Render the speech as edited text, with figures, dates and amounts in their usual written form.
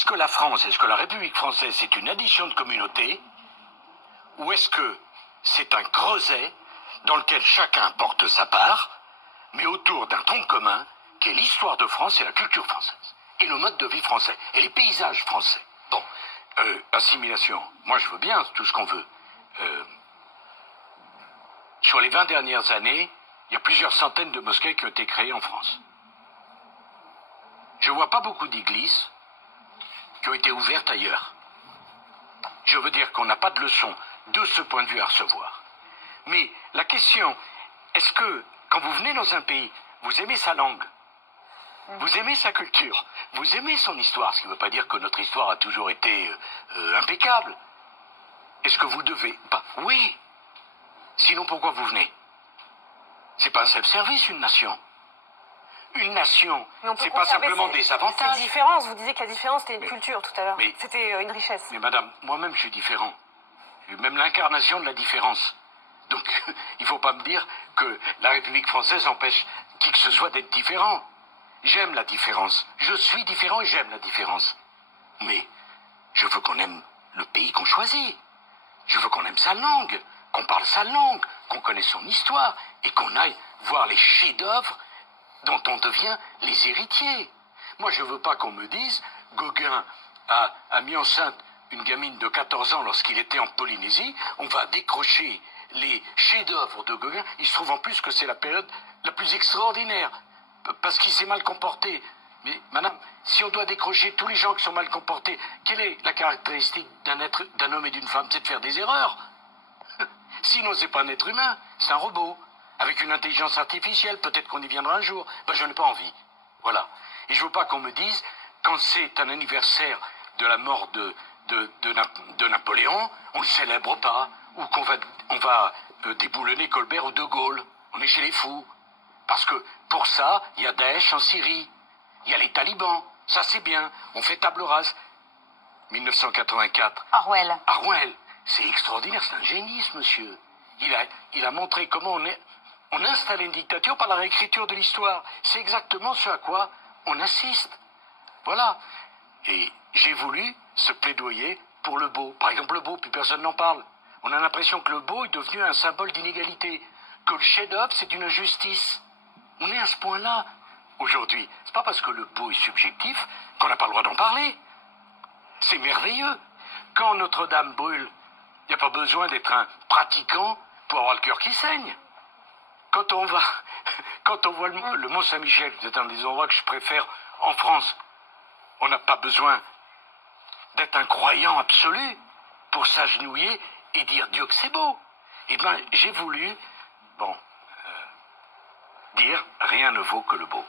est-ce que la France, est-ce que la République française, c'est une addition de communautés, ou est-ce que c'est un creuset dans lequel chacun porte sa part, mais autour d'un tronc commun, qui est l'histoire de France et la culture française, et le mode de vie français, et les paysages français. Bon, assimilation, moi je veux bien tout ce qu'on veut. Sur les 20 dernières années, il y a plusieurs centaines de mosquées qui ont été créées en France. Je ne vois pas beaucoup d'églises qui ont été ouvertes ailleurs. Je veux dire qu'on n'a pas de leçon de ce point de vue à recevoir. Mais la question, est-ce que, quand vous venez dans un pays, vous aimez sa langue, vous aimez sa culture, vous aimez son histoire, ce qui ne veut pas dire que notre histoire a toujours été impeccable. Est-ce que vous devez... oui. Sinon, pourquoi vous venez? C'est pas un self-service, une nation. Une nation, c'est pas simplement des avantages. C'est différence. Vous disiez que la différence, c'était une culture tout à l'heure. C'était une richesse. Mais madame, moi-même, je suis différent. Je suis même l'incarnation de la différence. Donc, il ne faut pas me dire que la République française empêche qui que ce soit d'être différent. J'aime la différence. Je suis différent et j'aime la différence. Mais je veux qu'on aime le pays qu'on choisit. Je veux qu'on aime sa langue, qu'on parle sa langue, qu'on connaisse son histoire et qu'on aille voir les chefs-d'œuvre dont on devient les héritiers. Moi, je ne veux pas qu'on me dise Gauguin a mis enceinte une gamine de 14 ans lorsqu'il était en Polynésie. On va décrocher les chefs-d'œuvre de Gauguin. Il se trouve en plus que c'est la période la plus extraordinaire parce qu'il s'est mal comporté. Mais madame, si on doit décrocher tous les gens qui sont mal comportés, quelle est la caractéristique d'un homme et d'une femme? C'est de faire des erreurs. Sinon, c'est pas un être humain, c'est un robot. Avec une intelligence artificielle, peut-être qu'on y viendra un jour. Je n'ai pas envie. Voilà. Et je veux pas qu'on me dise, quand c'est un anniversaire de la mort de Napoléon, on le célèbre pas, ou qu'on va déboulonner Colbert ou De Gaulle. On est chez les fous. Parce que pour ça, il y a Daesh en Syrie. Il y a les talibans. Ça, c'est bien. On fait table rase. 1984. Orwell. Orwell. C'est extraordinaire. C'est un génie, ce monsieur. Il a montré comment on installe une dictature par la réécriture de l'histoire. C'est exactement ce à quoi on assiste. Voilà. Et j'ai voulu ce plaidoyer pour le beau. Par exemple, le beau, plus personne n'en parle. On a l'impression que le beau est devenu un symbole d'inégalité. Que le chef-d'œuvre, c'est une injustice. On est à ce point-là aujourd'hui. C'est pas parce que le beau est subjectif qu'on n'a pas le droit d'en parler. C'est merveilleux. Quand Notre-Dame brûle, il n'y a pas besoin d'être un pratiquant pour avoir le cœur qui saigne. Quand on voit le Mont-Saint-Michel, c'est un des endroits que je préfère en France, on n'a pas besoin d'être un croyant absolu pour s'agenouiller et dire Dieu que c'est beau. Eh bien, j'ai voulu, dire rien ne vaut que le beau.